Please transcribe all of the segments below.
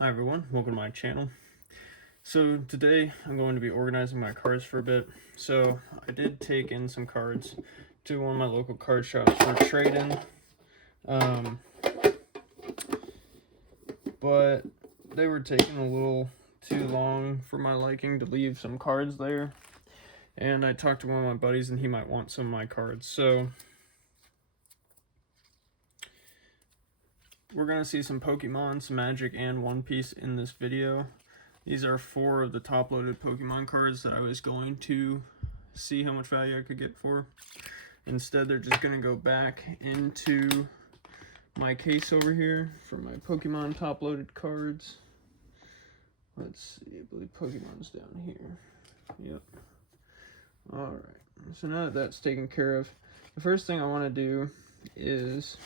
Hi everyone, welcome to my channel. So today I'm going to be organizing my cards for a bit. So I did take in some cards to one of my local card shops for trade-in, but they were taking a little too long for my liking to leave some cards there. And I talked to one of my buddies and he might want some of my cards. So we're going to see some Pokemon, some Magic, and One Piece in this video. These are 4 of the top-loaded Pokemon cards that I was going to see how much value I could get for. Instead, they're just going to go back into my case over here for my Pokemon top-loaded cards. Let's see, I believe Pokemon's down here. Yep. Alright, so now that that's taken care of, the first thing I want to do is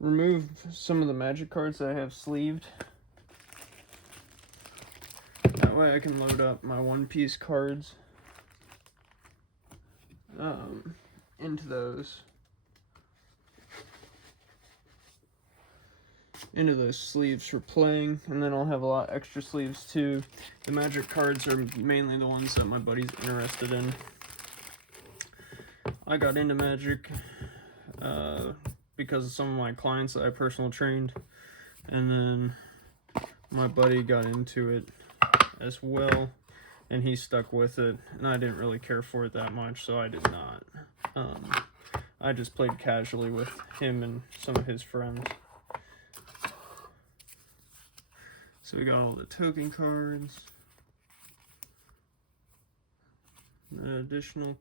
remove some of the Magic cards that I have sleeved. That way I can load up my One Piece cards into those sleeves for playing, and then I'll have a lot extra sleeves too. The Magic cards are mainly the ones that my buddy's interested in. I got into Magic because of some of my clients that I personal trained, and then my buddy got into it as well, and he stuck with it, and I didn't really care for it that much, so I did not. I just played casually with him and some of his friends. So we got all the token cards, the additional,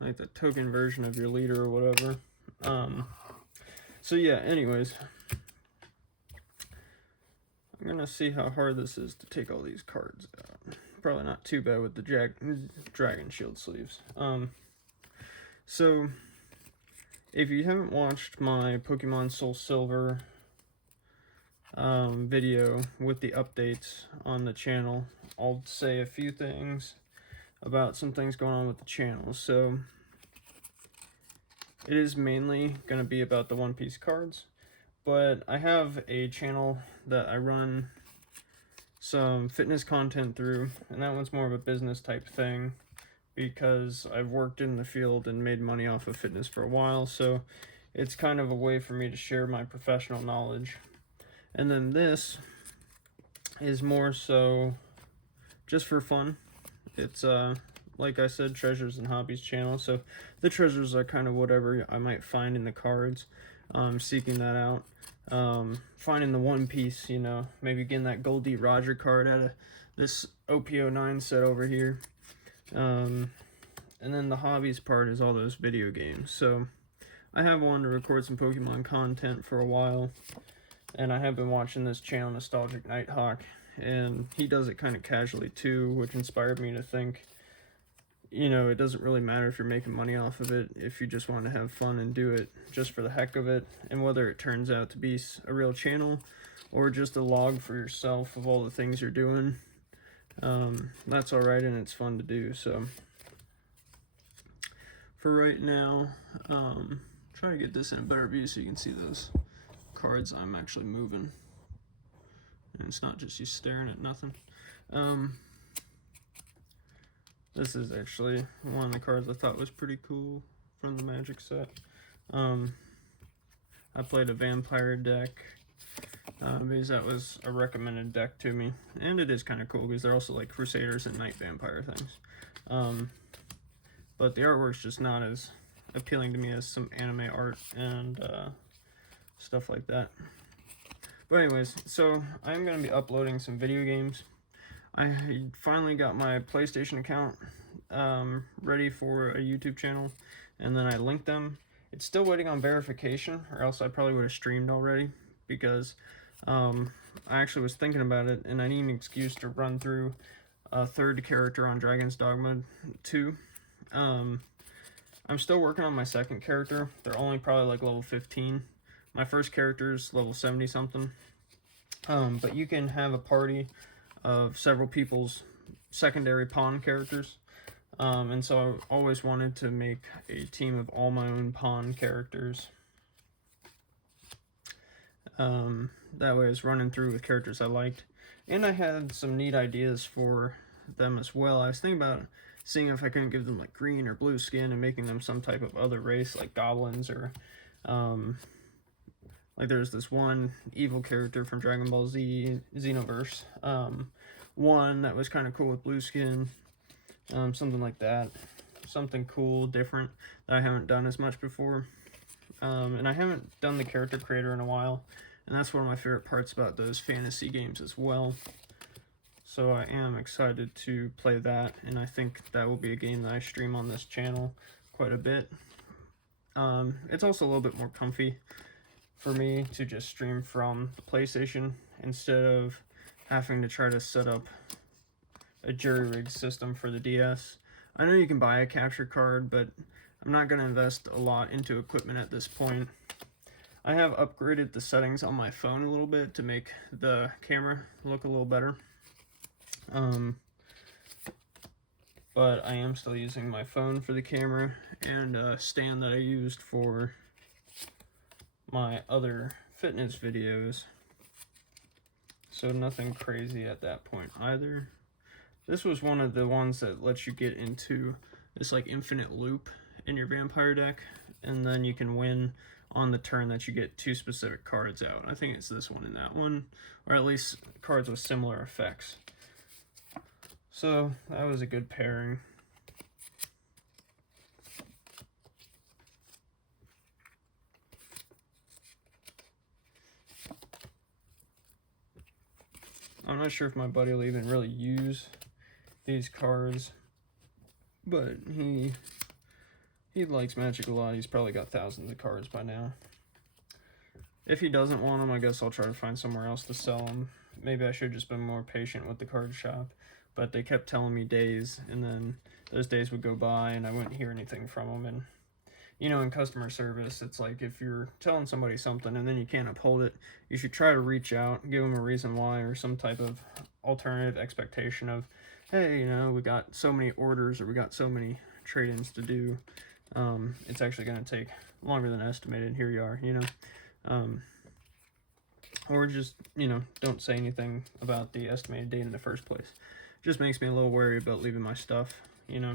like the token version of your leader or whatever. So yeah, anyways, I'm gonna see how hard this is to take all these cards out. Probably not too bad with the Dragon Shield sleeves. So if you haven't watched my Pokemon Soul Silver video with the updates on the channel, I'll say a few things about some things going on with the channel. So it is mainly going to be about the One Piece cards, but I have a channel that I run some fitness content through, and that one's more of a business type thing because I've worked in the field and made money off of fitness for a while, so it's kind of a way for me to share my professional knowledge. And then this is more so just for fun. It's like I said, Treasures and Hobbies channel, so the treasures are kind of whatever I might find in the cards, seeking that out, finding the One Piece, you know, maybe getting that Goldie Roger card out of this OP09 set over here, and then the hobbies part is all those video games. So I have wanted to record some Pokemon content for a while, and I have been watching this channel, Nostalgic Nighthawk, and he does it kind of casually too, which inspired me to think, you know, it doesn't really matter if you're making money off of it if you just want to have fun and do it just for the heck of it. And whether it turns out to be a real channel or just a log for yourself of all the things you're doing, that's alright, and it's fun to do. So for right now, try to get this in a better view so you can see those cards I'm actually moving, and it's not just you staring at nothing. This is actually one of the cards I thought was pretty cool from the Magic set. I played a vampire deck because that was a recommended deck to me, and it is kind of cool because they're also like Crusaders and Night Vampire things. But the artwork's just not as appealing to me as some anime art and stuff like that. But anyways, so I'm going to be uploading some video games. I finally got my PlayStation account ready for a YouTube channel, and then I linked them. It's still waiting on verification, or else I probably would have streamed already, because I actually was thinking about it, and I need an excuse to run through a third character on Dragon's Dogma 2. I'm still working on my second character. They're only probably like level 15. My first character's level 70 something. But you can have a party of several people's secondary pawn characters, and so I always wanted to make a team of all my own pawn characters. That way I was running through with characters I liked. And I had some neat ideas for them as well. I was thinking about seeing if I couldn't give them like green or blue skin and making them some type of other race, like goblins, or like there's this one evil character from Dragon Ball Z Xenoverse, one that was kind of cool with blue skin, something like that, something cool, different, that I haven't done as much before. And I haven't done the character creator in a while, and that's one of my favorite parts about those fantasy games as well. So I am excited to play that, and I think that will be a game that I stream on this channel quite a bit. It's also a little bit more comfy for me to just stream from the PlayStation instead of having to try to set up a jury-rigged system for the DS. I know you can buy a capture card, but I'm not going to invest a lot into equipment at this point. I have upgraded the settings on my phone a little bit to make the camera look a little better. But I am still using my phone for the camera and a stand that I used for my other fitness videos. So nothing crazy at that point either. This was one of the ones that lets you get into this like infinite loop in your vampire deck, and then you can win on the turn that you get 2 specific cards out. I think it's this one and that one, or at least cards with similar effects. So that was a good pairing. I'm not sure if my buddy will even really use these cards, but he likes Magic a lot. He's probably got thousands of cards by now. If he doesn't want them, I guess I'll try to find somewhere else to sell them. Maybe I should have just been more patient with the card shop, but they kept telling me days, and then those days would go by and I wouldn't hear anything from them. And you know, in customer service, it's like if you're telling somebody something and then you can't uphold it, you should try to reach out, give them a reason why, or some type of alternative expectation of, hey, you know, we got so many orders or we got so many trade-ins to do. It's actually going to take longer than estimated. Here you are, you know. Or just, you know, don't say anything about the estimated date in the first place. It just makes me a little wary about leaving my stuff, you know.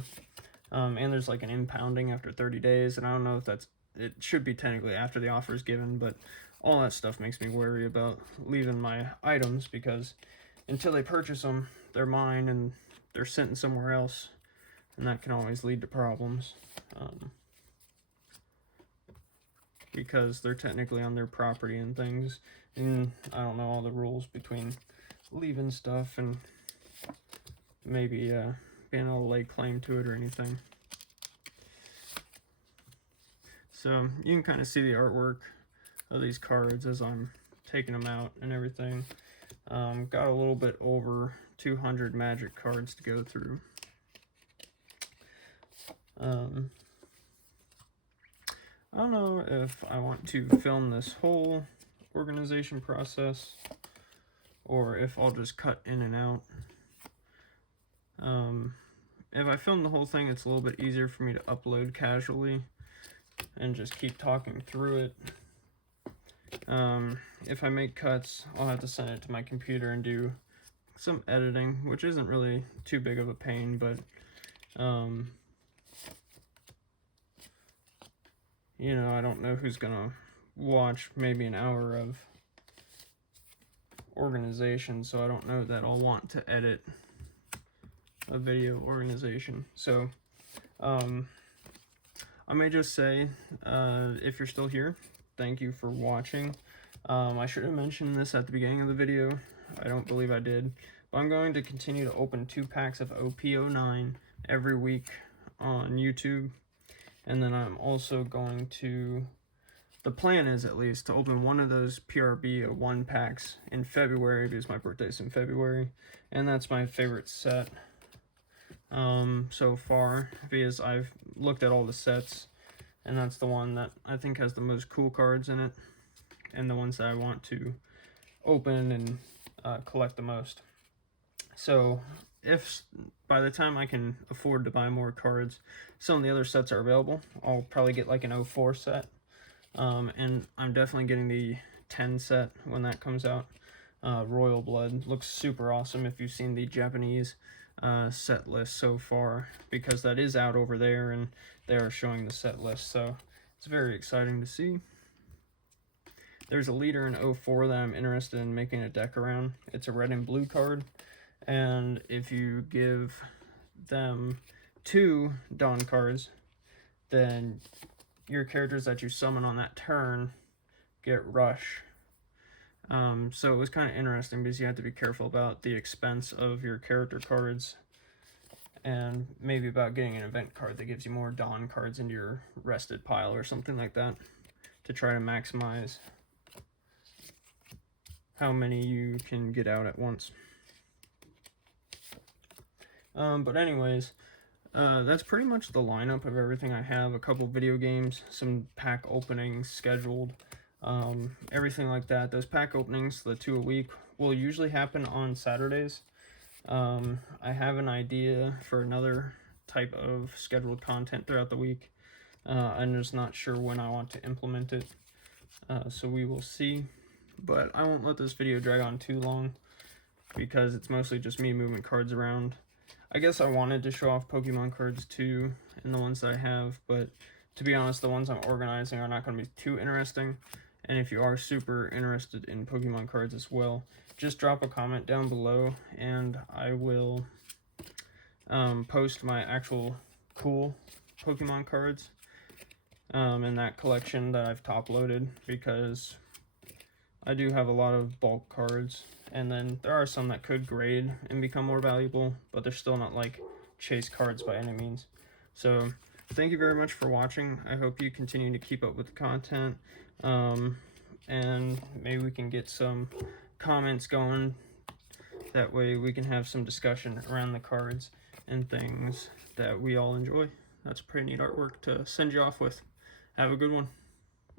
And there's like an impounding after 30 days, and I don't know if it should be technically after the offer is given, but all that stuff makes me worry about leaving my items, because until they purchase them, they're mine and they're sent somewhere else, and that can always lead to problems. Because they're technically on their property and things, and I don't know all the rules between leaving stuff and maybe being able to lay claim to it or anything. So you can kind of see the artwork of these cards as I'm taking them out and everything. Got a little bit over 200 Magic cards to go through. I don't know if I want to film this whole organization process or if I'll just cut in and out. If I film the whole thing, it's a little bit easier for me to upload casually and just keep talking through it. If I make cuts, I'll have to send it to my computer and do some editing, which isn't really too big of a pain, but you know, I don't know who's gonna watch maybe an hour of organization, so I don't know that I'll want to edit a video organization. So I may just say, if you're still here, thank you for watching. I should have mentioned this at the beginning of the video. I don't believe I did, but I'm going to continue to open 2 packs of OP09 every week on YouTube. And then I'm also going to, the plan is at least, to open one of those PRB 1 packs in February, because my birthday's in February. And that's my favorite set so far, because I've looked at all the sets, and that's the one that I think has the most cool cards in it, and the ones that I want to open and collect the most. So if by the time I can afford to buy more cards, some of the other sets are available, I'll probably get like an 04 set. And I'm definitely getting the 10 set when that comes out. Royal Blood looks super awesome if you've seen the Japanese set list so far, because that is out over there and they are showing the set list, so it's very exciting to see. There's a leader in 04 that I'm interested in making a deck around. It's a red and blue card, and if you give them 2 Dawn cards, then your characters that you summon on that turn get Rush. So it was kind of interesting because you have to be careful about the expense of your character cards, and maybe about getting an event card that gives you more Dawn cards into your rested pile or something like that, to try to maximize how many you can get out at once. But anyways, that's pretty much the lineup of everything I have. A couple video games, some pack openings scheduled, everything like that. Those pack openings, the 2 a week, will usually happen on Saturdays. I have an idea for another type of scheduled content throughout the week. I'm just not sure when I want to implement it, so we will see. But I won't let this video drag on too long, because it's mostly just me moving cards around. I guess I wanted to show off Pokemon cards too, and the ones that I have, but to be honest, the ones I'm organizing are not going to be too interesting. And if you are super interested in Pokemon cards as well, just drop a comment down below, and I will post my actual cool Pokemon cards in that collection that I've top loaded, because I do have a lot of bulk cards, and then there are some that could grade and become more valuable, but they're still not like chase cards by any means. So thank you very much for watching. I hope you continue to keep up with the content, and maybe we can get some comments going. That way we can have some discussion around the cards and things that we all enjoy. That's pretty neat artwork to send you off with. Have a good one.